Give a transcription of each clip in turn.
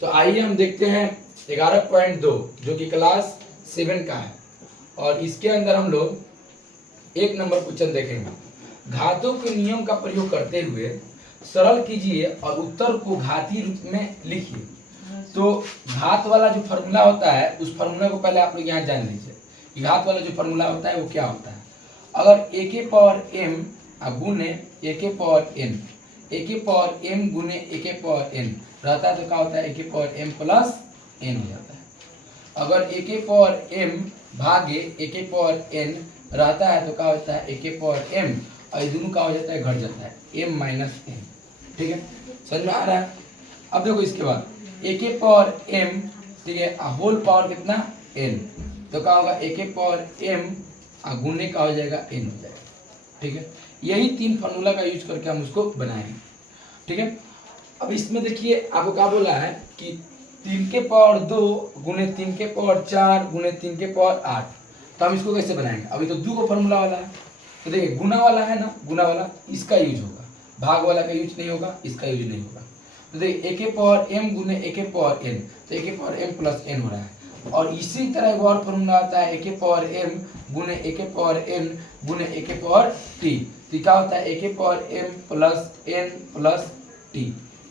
तो आइए हम देखते हैं 11.2 जो कि क्लास 7 का है और इसके अंदर हम लोग 1 नंबर क्वेश्चन देखेंगे। घातों के नियम का प्रयोग करते हुए सरल कीजिए और उत्तर को घातीय रूप में लिखिए। तो घात वाला जो फॉर्मूला होता है उस फॉर्मूला को पहले आप लोग यहाँ जान लीजिए कि घात वाला जो फॉर्मूला होता है वो क्या होता है। अगर a के पावर m गुने a के पावर n, a के पावर m गुने a के पावर n रहता है तो क्या होता है a के पावर m प्लस n हो जाता है। अगर a के पावर m भागे a के पावर n रहता है तो क्या होता है a के पावर m और ये दोनों का हो जाता है घट जाता है m माइनस n। ठीक है, समझ में आ रहा है। अब देखो इसके बाद a के पावर m, ठीक है, होल पावर कितना n, तो क्या होगा a के पावर m गुने का हो जाएगा n हो जाएगा। ठीक है, यही 3 फार्मूला का यूज करके हम उसको बनाएंगे। ठीक है, अब इसमें देखिए आपको क्या बोला है कि 3 के पावर 2 गुने 3 के पावर 4 गुने 3 के पावर 8, तो हम इसको कैसे बनाएंगे। अभी तो 2 को फार्मूला वाला है, तो देखिए गुना वाला है ना, गुना वाला इसका यूज होगा, भाग वाला का यूज नहीं होगा, इसका यूज नहीं होगा। तो देखिए a के पावर m गुने a के पावर n, तो a के पावर m प्लस n हो रहा है। और इसी तरह एक और फॉर्मूला आता है a के पावर m गुने a के पावर n गुने a के पावर t, तो क्या होता है a के power m plus n plus t,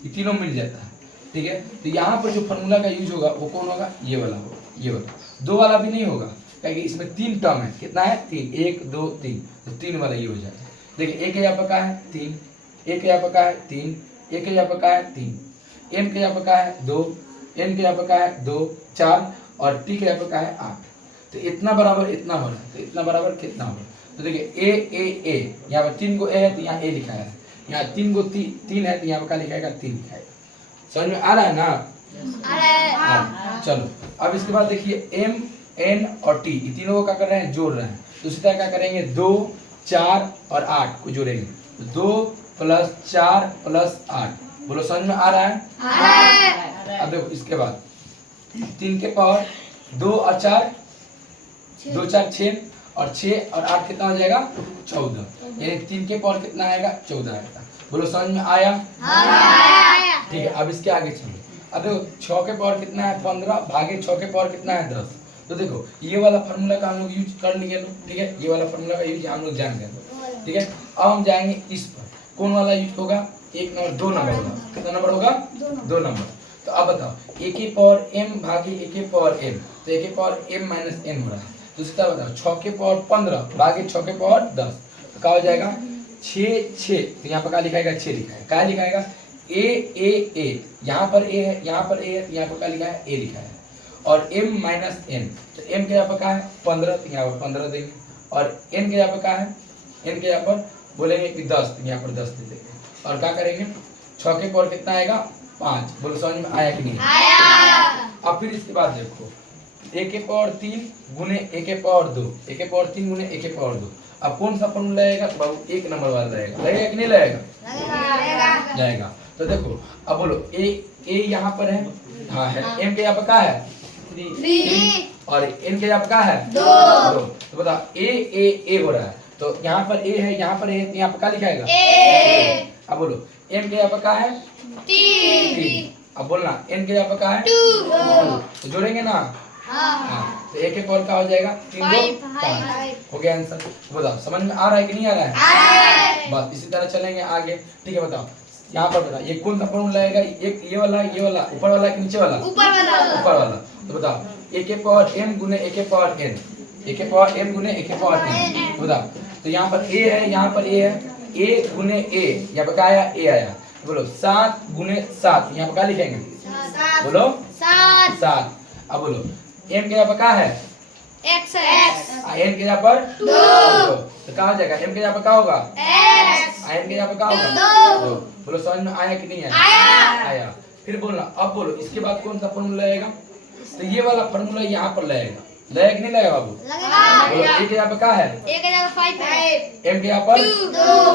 ये तीनों मिल जाता है। ठीक है, तो यहाँ पर जो फॉर्मूला का यूज होगा वो कौन होगा, ये वाला होगा, ये वाला। 2 वाला भी नहीं होगा क्योंकि इसमें 3 टर्म है, कितना है 3, 1 2 3, तो 3 वाला ये हो जाएगा। देखिए a के यहाँ पर क्या है 3, a के यहाँ पर क्या है 3, a के यहाँ पर क्या है 3, m के यहाँ पर क्या है 2, n के यहाँ पर क्या है 2 4 और t के यहाँ पर क्या है 8। तो इतना बराबर इतना हो रहा है, तो इतना बराबर कितना होगा। तो देखिए a यहाँ पर 3 को a है तो यहाँ a लिखा है, यहाँ 3 को 3 है तो यहाँ पर क्या लिखाएगा 3 लिखाएगा। समझ में आ रहा है ना, आ रहा है। चलो अब इसके बाद देखिए m n और t ये तीनों को क्या कर रहे हैं, जोड़ रहे हैं। तो उसी तरह क्या करेंगे 2 4 और 8 को जोड़ेंगे, 2 प्लस 4 प्लस 8, बोलो समझ में आ रहा है। अब देखो इसके बाद 3 के पावर 2 और 4 2 4 6 और 6 और 8 कितना हो जाएगा 14, यानी 3 के पावर कितना आएगा 14 आएगा। बोलो समझ में आया। ठीक है, अब इसके आगे चलिए। अब देखो 6 के पावर कितना है 15 भागे 6 के पावर कितना है 10। तो देखो ये वाला फार्मूला का हम लोग यूज कर लिए लोग। ठीक है, ये वाला फार्मूला का यूज हम लोग जान गए। ठीक है, अब हम जाएंगे इस पर, कौन वाला यूज होगा, 1 नंबर 2 नंबर होगा। कितना नंबर होगा 2 नंबर। तो अब बताओ a के पावर m भागे a के पावर m, तो a के पावर m माइनस n हो रहा है। तो इसी तरह बताओ 6 के पावर 15 भागे 6 के पावर 10, तो क्या हो जाएगा 6, तो यहाँ पर क्या लिखाएगा 6 लिखाएगा, क्या लिखाएगा a, यहाँ पर a है, यहाँ पर a है, यहाँ पर क्या लिखा है a लिखा है। और m माइनस n, तो m के यहाँ पर क्या है 15, तो यहाँ पर 15 देंगे। और n के यहाँ पर क्या है, n के यहाँ पर बोलेंगे कि 10, तो यहाँ पर 10 दे देंगे। और क्या करेंगे 6 के पावर कितना आएगा 5, बोलो समझ में आया कि नहीं आया। अब फिर इसके बाद देखो a के पावर 3 गुने a के पावर 2, a के पावर 3 गुने a के पावर 2। अब कौन सा फॉर्मूला लगेगा, बाबू 1 नंबर वाला लगेगा कि नहीं लगेगा, लगेगा। तो देखो अब बोलो a यहाँ पर है, हाँ है, m के यहाँ पर क्या है 3 और n के यहाँ पर क्या है 2। तो बताओ a हो रहा है, तो यहाँ पर a है, यहाँ पर a है, तो यहाँ पर क्या लिखाएगा a। अब बोलो m के यहाँ पर क्या है 3, अब बोलना n के यहाँ पर क्या है 2, तो जोड़ेंगे ना, हाँ, तो a के पावर क्या हो जाएगा 3 2 5 हो गया आंसर। बताओ समझ में आ रहा है कि नहीं आ रहा है, बस इसी तरह चलेंगे आगे। ठीक है, बताओ यहाँ पर बताओ ये कौन सा फॉर्मूला लगेगा, एक ये वाला ऊपर वाला कि नीचे वाला, ऊपर वाला। तो बताओ a के पावर m गुने a के पावर n, a के पावर m गुने a के पावर n। बताओ तो यहाँ पर a है, यहाँ पर a है, a गुने a, यहाँ पर क्या आया a आया। बोलो 7 गुने 7, यहाँ पर क्या लिखेंगे बोलो 7। अब बोलो m के यहाँ पर क्या है x, n के यहाँ पर 2, तो क्या हो जाएगा m के यहाँ पर क्या होगा x, n के यहाँ पर क्या होगा 2। बोलो समझ में आया कि नहीं आया, आया। फिर बोलना, अब बोलो इसके बाद कौन सा फॉर्मूला लगेगा, तो ये वाला फॉर्मूला यहाँ पर लगेगा, लगेगा कि नहीं लगेगा बाबू, बोलो a के यहाँ पर क्या है m के यहाँ पर 2,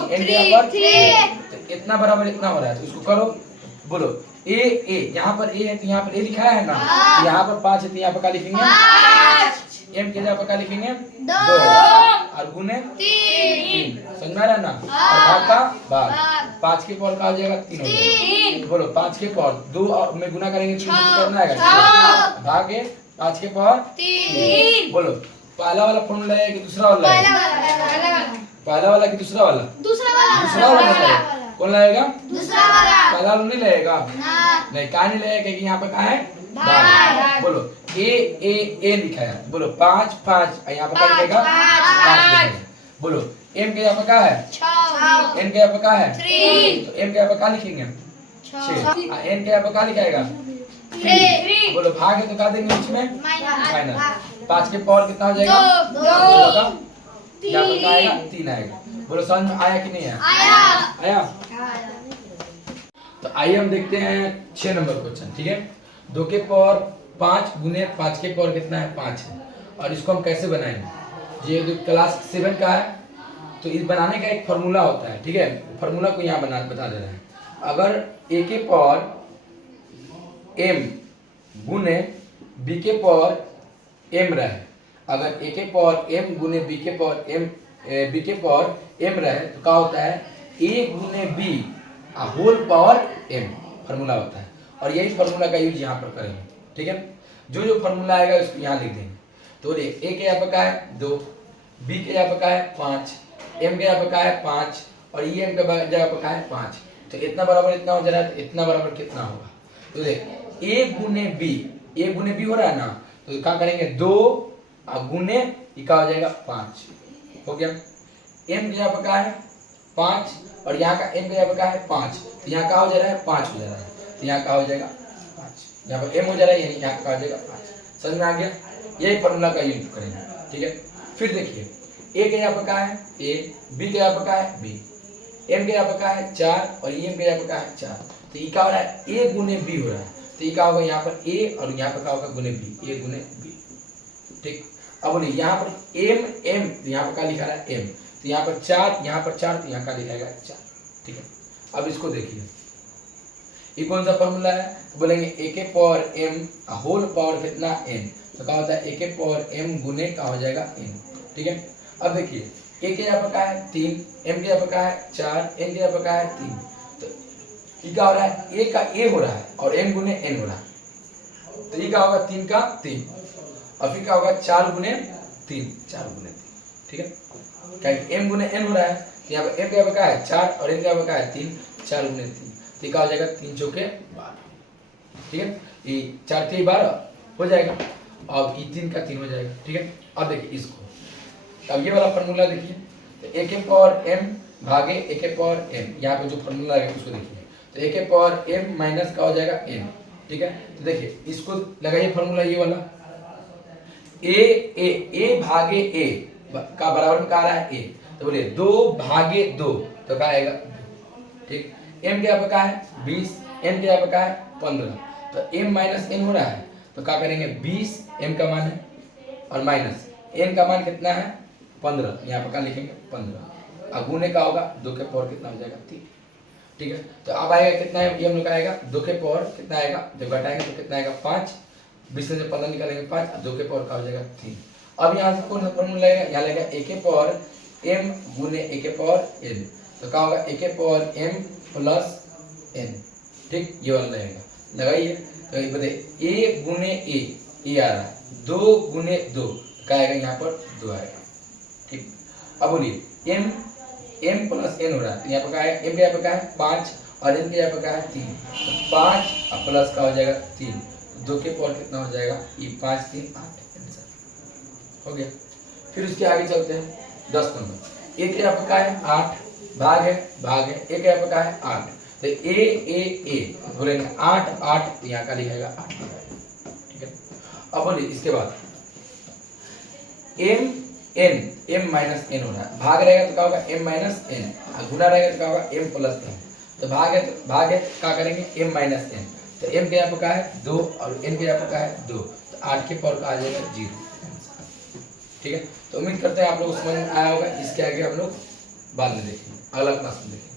n के यहाँ पर 3, तो इतना बराबर इतना हो रहा है, तो इसको करो। बोलो a यहाँ पर a है तो यहाँ पर a लिखा है ना, तो यहाँ पर 5 है तो यहाँ पर क्या लिखेंगे 5, m के यहाँ पर क्या लिखेंगे 2 और गुने 3। समझ में आ रहा है ना, और भाग का भाग। 5 के पावर का हो जाएगा 3 हो जाएगा। बोलो 5 के पावर 2 में गुना करेंगे तो कितना आएगा भागे 5 के पावर 3। बोलो पहला वाला फॉर्मूला है कि दूसरा वाला है? पहला वाला कि दूसरा वाला? दूसरा वाला कौन लाएगा? दूसरा वाला। पहला वाला नहीं लगेगा? नहीं क्या नहीं लगेगा क्योंकि यहाँ पे कहाँ है भाग। बोलो ए लिखा है। बोलो 5 5 यहाँ पे क्या लिखेगा 5। बोलो m के यहाँ पे क्या है 6, n के यहाँ पे क्या है 3, तो m के यहाँ पे क्या लिखेंगे 6, n के यहाँ पे क्या लिखाएगा 3। बोलो भाग है तो क्या देंगे इसमें माइनस। 5 के पावर कितना हो जाएगा 2, यहाँ पे क्या आएगा 3 आएगा। बोलो समझ में आया कि नहीं आया? तो आइए हम देखते हैं 6 नंबर क्वेश्चन। ठीक है, 2 के पावर 5 गुने 5 के पावर कितना है 5 है। और इसको हम कैसे बनाएंगे? ये क्लास 7 का है तो इस बनाने का एक फार्मूला होता है। ठीक है, फार्मूला को यहाँ बता दे रहे हैं। अगर a के पावर m गुने b के पावर m रहे, अगर a के पावर m गुने b के पावर m रहे तो क्या होता है a गुने b whole power m formula होता है। और यही फार्मूला का यूज यहाँ पर करेंगे। ठीक है, जो फार्मूला आएगा उसको यहाँ लिख देंगे। तो a के यहाँ पर क्या है 2, b के यहाँ पर क्या है 5, m के यहाँ पर क्या है 5 और e m के जगह पर क्या है 5। तो इतना बराबर इतना हो जा रहा है, तो इतना बराबर कितना होगा? तो देख a गुने b हो रहा है ना, तो क्या करेंगे 2 गुने क्या हो जाएगा 5 हो गया। m के यहाँ पर क्या है 5 और यहाँ का m के यहाँ पर क्या है 5, तो यहाँ क्या हो जा रहा है 5 हो जा रहा है, तो यहाँ क्या हो जाएगा 5। यहाँ पर m हो जा रहा है यानी यहाँ का हो जाएगा 5। समझ में आ गया? यही फॉर्मूला का यूज करेंगे। ठीक है, फिर देखिए a के यहाँ पर क्या है a, b के यहाँ पर क्या है b, m के यहाँ पर क्या है 4 और m के यहाँ पर क्या है 4। तो ये क्या हो रहा है a गुने b हो रहा है, तो ये क्या होगा यहाँ पर a और यहाँ पर क्या होगा गुने b, a गुने b। ठीक, अब बोलिए यहाँ पर m तो यहाँ पर क्या लिखा रहा है m, तो यहाँ पर 4 यहाँ पर 4 तो यहाँ का लिखाएगा 4। ठीक है, अब इसको देखिए ये कौन सा फॉर्मूला है? तो बोलेंगे a के पावर m होल पावर कितना n, तो क्या होता है a के पावर m गुने का हो जाएगा n। ठीक है, अब देखिए a के यहाँ पर क्या है 3, m के यहाँ पर क्या है 4, n के यहाँ पर क्या है 3, तो ये क्या हो रहा है a का a हो रहा है और m गुने n हो रहा है, तो ये क्या होगा 3 का 3 और फिर क्या होगा 4 गुने 3, 4 गुने 3। ठीक है, क्या m गुने n हो रहा है, तो यहाँ पर m के यहाँ पर क्या है 4 और n के यहाँ पर क्या है 3, 4 गुने 3, तो क्या हो जाएगा 3 चौके 12। ठीक है, ये 4 3 12 हो जाएगा, अब ये 3 का 3 हो जाएगा। ठीक है, अब देखिए इसको, अब ये वाला फार्मूला देखिए, तो a के पावर m भागे a के पावर m, यहाँ पे जो फार्मूला है उसको देखिए, तो a के पावर m माइनस का हो जाएगा n। ठीक है, तो देखिए इसको लगाइए फार्मूला ये वाला, a भागे a का बराबर में क्या आ रहा है a, तो बोलिए 2 भागे 2 तो क्या आएगा 2। ठीक, m के यहाँ पे क्या है 20, n के यहाँ पे क्या है 15, तो m माइनस n हो रहा है, तो क्या करेंगे 20 m का मान है और माइनस n का मान कितना है 15, यहाँ पर क्या लिखेंगे 15 और गुने का होगा 2 के पावर कितना हो जाएगा 3। ठीक है, तो अब आएगा कितना है ये हम लोग का आएगा 2 के पावर कितना आएगा, जब घटाएंगे तो कितना आएगा 5, 20 में से 15 निकालेंगे 5 और 2 के पावर का हो जाएगा 3। अब यहाँ से कौन सा फॉर्मूला लगेगा, यहाँ लगेगा a के पावर m गुने a के पावर n, तो क्या होगा a के पावर m प्लस n। ठीक, ये वाला लगेगा, लगाइए तो ये बताइए a गुने a आ रहा है, 2 गुने 2 क्या आएगा यहाँ पर 2 आएगा। ठीक, अब बोलिए m प्लस n हो रहा है, तो यहाँ पर क्या है m के यहाँ पर क्या है 5 और n के यहाँ पर क्या है 3, तो 5 और प्लस का हो जाएगा 3, 2 के पावर कितना हो जाएगा ये 5 3 8 आंसर हो गया। फिर उसके आगे चलते हैं 10 नंबर। a के यहाँ पर क्या है 8 भाग है a के यहाँ पर क्या है 8, तो a बोलेंगे 8 8 तो यहाँ का लिखेगा 8। ठीक है, अब बोलिए इसके बाद m माइनस n हो रहा है, भाग रहेगा तो क्या होगा m माइनस n और गुना रहेगा तो क्या होगा m प्लस n, तो भाग है क्या करेंगे m माइनस n, तो m के यहाँ पर क्या है 2 और n के यहाँ पर क्या है 2, तो 8 के पावर का आ जाएगा 0। ठीक है, तो उम्मीद करते हैं आप लोग समझ में आया होगा। इसके आगे हम लोग बाद में देखेंगे, अगला क्लास में देखेंगे।